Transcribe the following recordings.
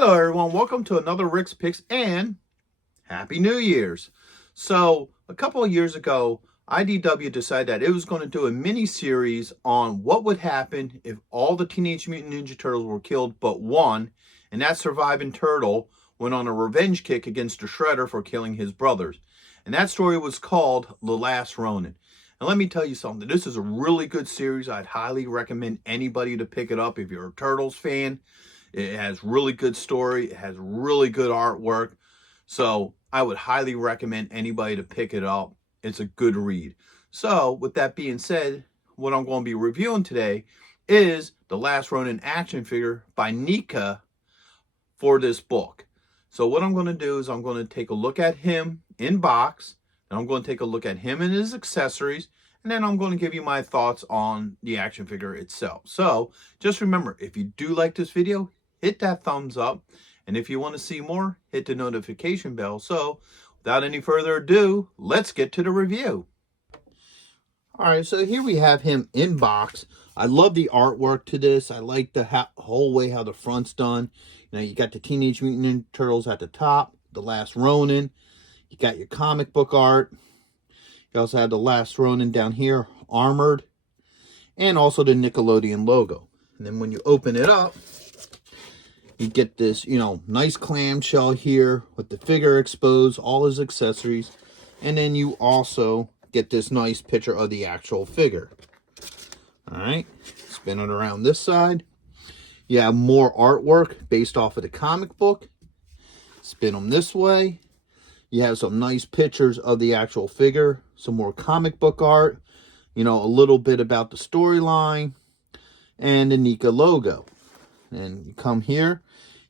Hello everyone, welcome to another Rick's Picks and Happy New Year's. So a couple of years ago, IDW decided that it was going to do a mini series on what would happen if all the Teenage Mutant Ninja Turtles were killed but one, and that surviving turtle went on a revenge kick against the Shredder for killing his brothers. And that story was called The Last Ronin. And let me tell you something, this is a really good series. I'd highly recommend anybody to pick it up if you're a Turtles fan. It has really good story. It has really good artwork. So I would highly recommend anybody to pick it up. It's a good read. So with that being said, what I'm going to be reviewing today is the Last Ronin action figure by NECA for this book. So what I'm going to do is I'm going to take a look at him in box. And I'm going to take a look at him and his accessories. And then I'm going to give you my thoughts on the action figure itself. So just remember, if you do like this video, hit that thumbs up. And if you want to see more, hit the notification bell. So without any further ado, let's get to the review. All right, so here we have him in box. I love the artwork to this. I like the whole way how the front's done. You know, you got the Teenage Mutant Ninja Turtles at the top, the Last Ronin. You got your comic book art. You also have the Last Ronin down here, armored. And also the Nickelodeon logo. And then when you open it up, you get this, nice clamshell here with the figure exposed, all his accessories. And then you also get this nice picture of the actual figure. All right, spin it around this side. You have more artwork based off of the comic book. Spin them this way. You have some nice pictures of the actual figure, some more comic book art, a little bit about the storyline, and the NECA logo. And you come here,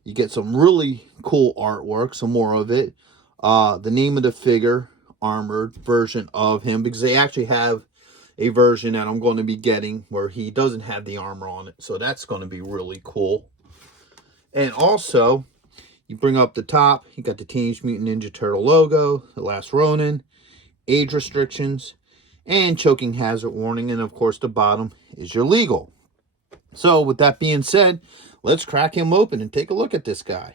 you get some really cool artwork, some more of it. The name of the figure, armored version of him, because they actually have a version that I'm going to be getting where he doesn't have the armor on it. So that's going to be really cool. And also, you bring up the top, you got the Teenage Mutant Ninja Turtle logo, the Last Ronin, age restrictions, and choking hazard warning. And of course, the bottom is your legal. So with that being said, let's crack him open and take a look at this guy.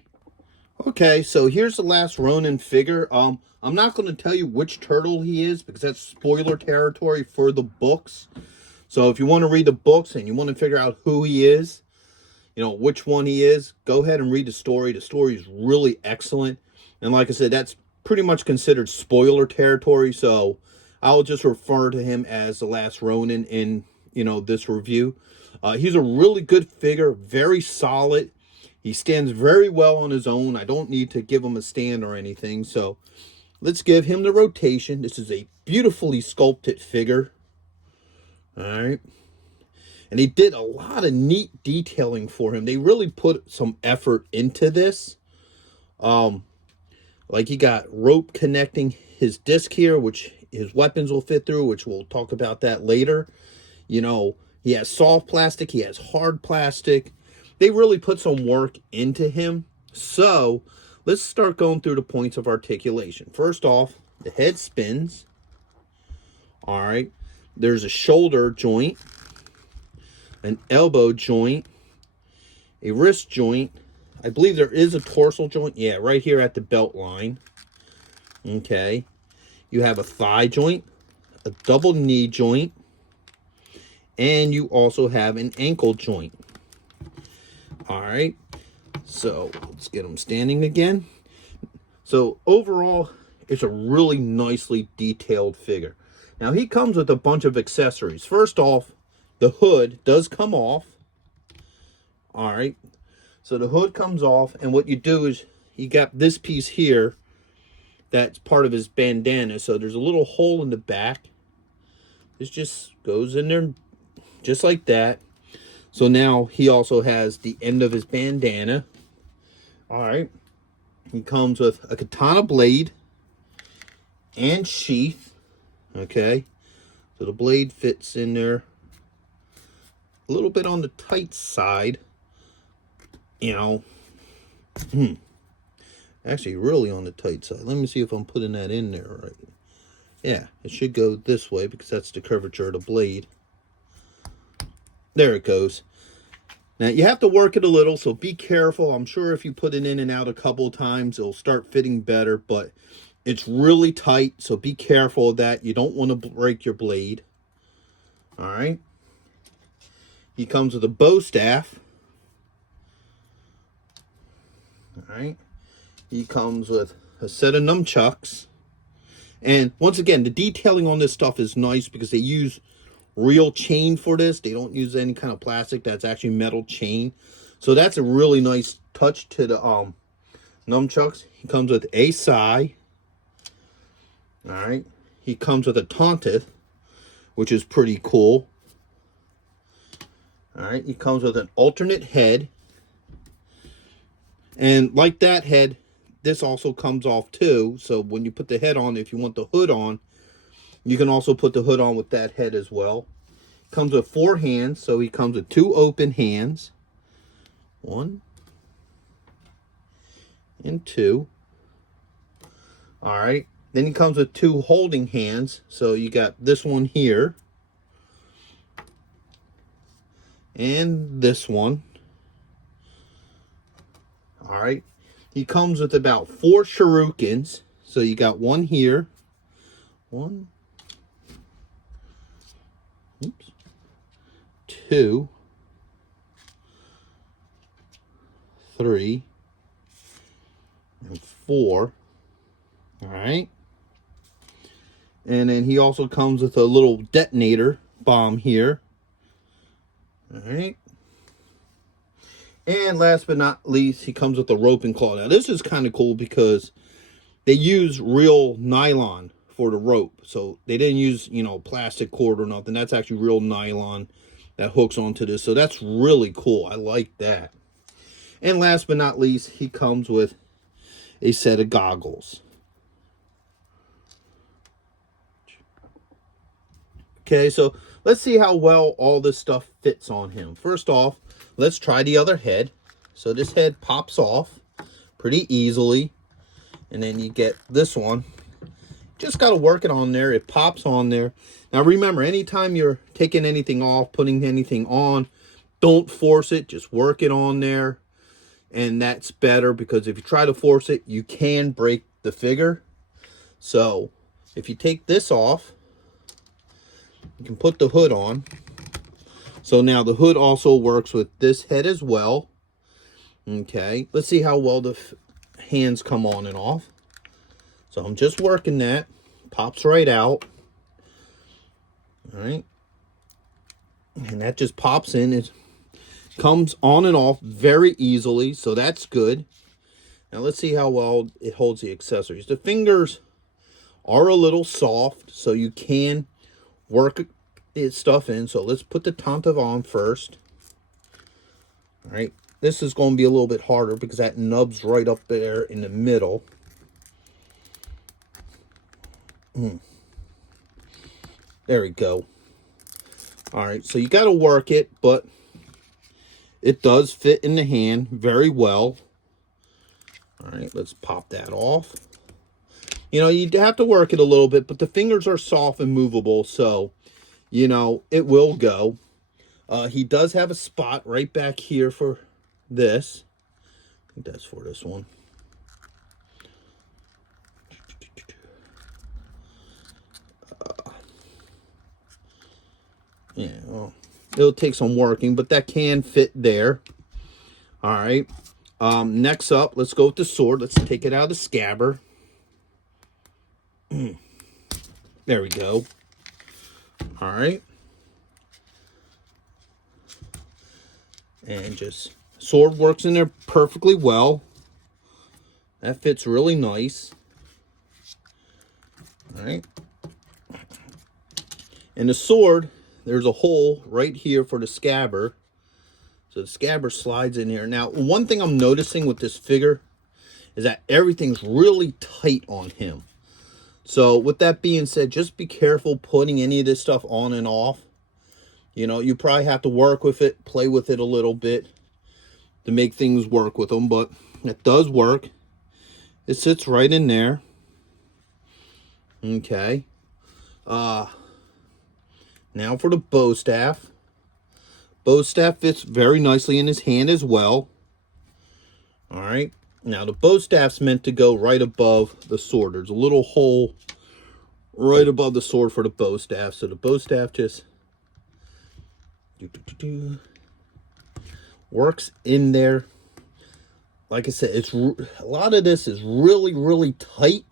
Okay, so here's the Last Ronin figure. I'm not going to tell you which turtle he is because that's spoiler territory for the books. So if you want to read the books and you want to figure out who he is, which one he is, go ahead and read the story. The story is really excellent. And like I said, that's pretty much considered spoiler territory. So I'll just refer to him as the Last Ronin in, this review. He's a really good figure, very solid. He stands very well on his own. I don't need to give him a stand or anything. So let's give him the rotation. This is a beautifully sculpted figure. All right. And they did a lot of neat detailing for him. They really put some effort into this. Like he got rope connecting his disc here, which his weapons will fit through, which we'll talk about that later. He has soft plastic. He has hard plastic. They really put some work into him. So let's start going through the points of articulation. First off, the head spins. All right. There's a shoulder joint, an elbow joint, a wrist joint. I believe there is a torso joint. Yeah, right here at the belt line. Okay. You have a thigh joint, a double knee joint, and you also have an ankle joint. All right. So let's get him standing again. So overall, it's a really nicely detailed figure. Now he comes with a bunch of accessories. First off, the hood does come off. All right. So the hood comes off, and what you do is you got this piece here that's part of his bandana. So there's a little hole in the back. This just goes in there just like that. So now he also has the end of his bandana. All right. He comes with a katana blade and sheath. Okay. So the blade fits in there a little bit on the tight side. Actually really on the tight side. Let me see if I'm putting that in there right. Yeah, it should go this way because that's the curvature of the blade. There it goes. Now, you have to work it a little, so be careful. I'm sure if you put it in and out a couple of times, it'll start fitting better, but it's really tight, so be careful of that. You don't want to break your blade. All right. He comes with a bow staff. All right. He comes with a set of nunchucks. And once again, the detailing on this stuff is nice because they use real chain for this. They don't use any kind of plastic. That's actually metal chain. So that's a really nice touch to the nunchucks. He comes with a sai. All right. He comes with a taunteth, which is pretty cool. All right. He comes with an alternate head. And like that head, this also comes off too. So when you put the head on, if you want the hood on, you can also put the hood on with that head as well. Comes with 4 hands, so he comes with 2 open hands. 1 and 2. All right. Then he comes with 2 holding hands. So you got this one here. And this one. All right. He comes with about 4 shurikens. So you got one here. 1. Oops. 2. 3. And 4. All right. And then he also comes with a little detonator bomb here. All right. And last but not least, he comes with a rope and claw. Now, this is kind of cool because they use real nylon for the rope. So they didn't use, plastic cord or nothing. That's actually real nylon that hooks onto this. So that's really cool. I like that. And last but not least, he comes with a set of goggles. Okay, so let's see how well all this stuff fits on him. First off, let's try the other head. So this head pops off pretty easily. And then you get this one. Just got to work it on there. It pops on there. Now remember, anytime you're taking anything off, putting anything on, don't force it. Just work it on there. And that's better because if you try to force it, you can break the figure. So if you take this off, you can put the hood on. So now the hood also works with this head as well. Okay, let's see how well the hands come on and off. So I'm just working that. Pops right out. All right. And that just pops in. It comes on and off very easily. So that's good. Now let's see how well it holds the accessories. The fingers are a little soft, so you can work this stuff in. So let's put the taunteth on first. All right. This is going to be a little bit harder because that nub's right up there in the middle. There we go. All right, so you got to work it, but it does fit in the hand very well. All right, let's pop that off. You have to work it a little bit, but the fingers are soft and movable, so, it will go. He does have a spot right back here for this. I think that's for this one. Yeah, well, it'll take some working, but that can fit there. All right. Next up, let's go with the sword. Let's take it out of the scabbard. There we go. All right. And just, sword works in there perfectly well. That fits really nice. All right. And the sword, there's a hole right here for the scabbard. So the scabbard slides in here. Now, one thing I'm noticing with this figure is that everything's really tight on him. So with that being said, just be careful putting any of this stuff on and off. You probably have to work with it, play with it a little bit to make things work with them, but it does work. It sits right in there. Okay. Now for the bow staff. Bow staff fits very nicely in his hand as well. All right. Now, the bow staff's meant to go right above the sword. There's a little hole right above the sword for the bow staff. So the bow staff just works in there. Like I said, a lot of this is really, really tight.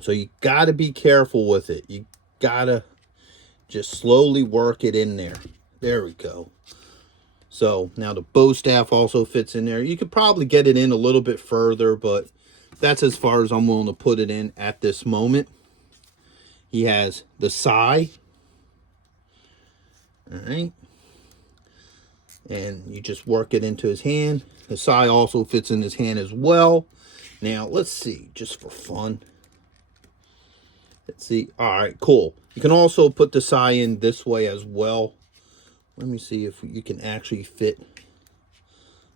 So you got to be careful with it. You got to just slowly work it in there. There we go. So now the bow staff also fits in there. You could probably get it in a little bit further, but that's as far as I'm willing to put it in at this moment. He has the sai. All right. And you just work it into his hand. The sai also fits in his hand as well. Now, let's see, just for fun. Let's see. All right, cool. You can also put the sai in this way as well. Let me see if you can actually fit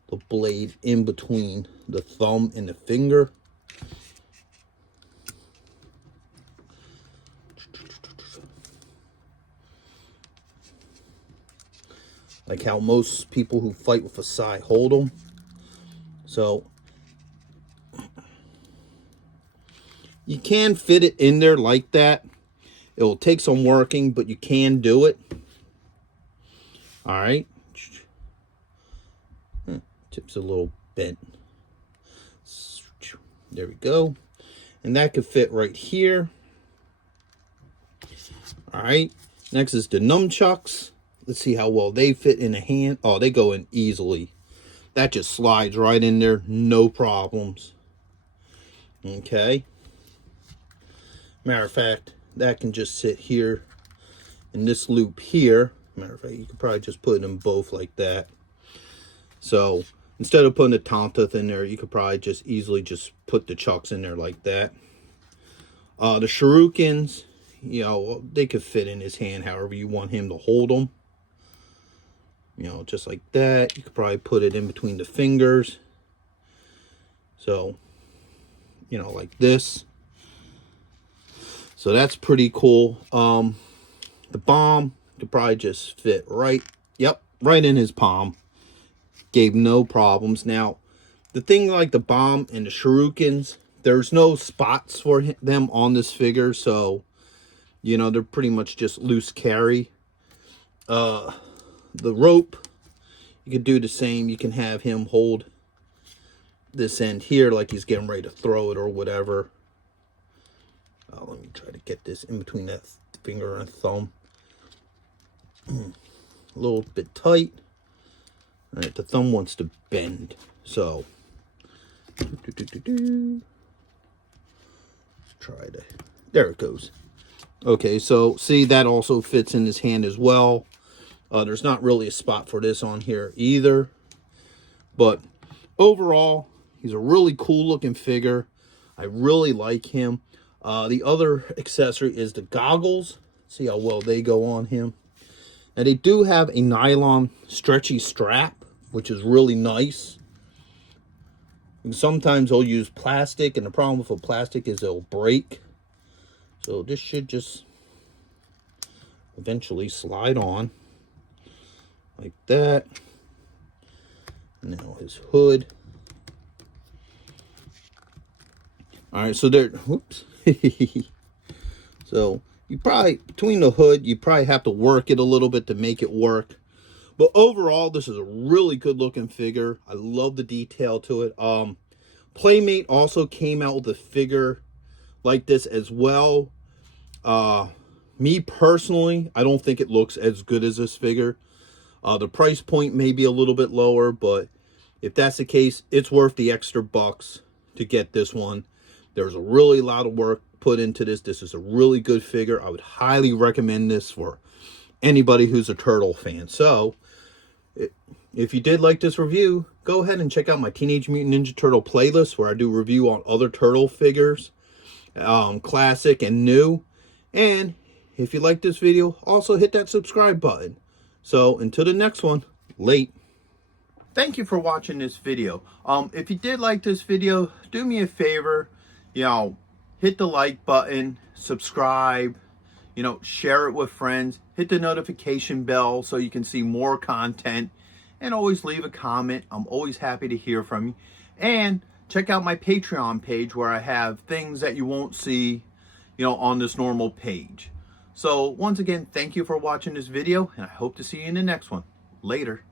the blade in between the thumb and the finger. Like how most people who fight with a sai hold them. So you can fit it in there like that. It will take some working, but you can do it. All right. Tip's a little bent. There we go. And that could fit right here. All right. Next is the nunchucks. Let's see how well they fit in a hand. Oh, they go in easily. That just slides right in there. No problems. Okay. Matter of fact, that can just sit here in this loop here. Matter of fact, you could probably just put them both like that. So instead of putting the Tonta in there, you could probably just easily just put the chucks in there like that. The shurikens, you know, they could fit in his hand however you want him to hold them. You know, just like that. You could probably put it in between the fingers. So, you know, like this. So that's pretty cool. The bomb could probably just fit right, yep, right in his palm. Gave no problems. Now, the thing like the bomb and the shurikens, there's no spots for them on this figure. So, you know, they're pretty much just loose carry. The rope, you could do the same. You can have him hold this end here like he's getting ready to throw it or whatever. Let me try to get this in between that finger and thumb. A little bit tight. All right, the thumb wants to bend. So, let's try to, there it goes. Okay, so see, that also fits in his hand as well. There's not really a spot for this on here either. But overall, he's a really cool looking figure. I really like him. The other accessory is the goggles. See how well they go on him. And they do have a nylon stretchy strap, which is really nice. And sometimes they'll use plastic, and the problem with a plastic is it'll break. So this should just eventually slide on. Like that. Now his hood. All right, so there, whoops. So you probably, between the hood, you probably have to work it a little bit to make it work. But overall, this is a really good looking figure. I love the detail to it. Playmate also came out with a figure like this as well. Me personally, I don't think it looks as good as this figure. The price point may be a little bit lower, but if that's the case, it's worth the extra bucks to get this one. There's a really lot of work put into this. This is a really good figure. I would highly recommend this for anybody who's a turtle fan. So, if you did like this review, go ahead and check out my Teenage Mutant Ninja Turtle playlist where I do review on other turtle figures, classic and new. And if you like this video, also hit that subscribe button. So, until the next one, late. Thank you for watching this video. If you did like this video, do me a favor, hit the like button, subscribe, share it with friends, hit the notification bell so you can see more content, and always leave a comment. I'm always happy to hear from you. And check out my Patreon page where I have things that you won't see, on this normal page. So once again, thank you for watching this video, and I hope to see you in the next one. Later.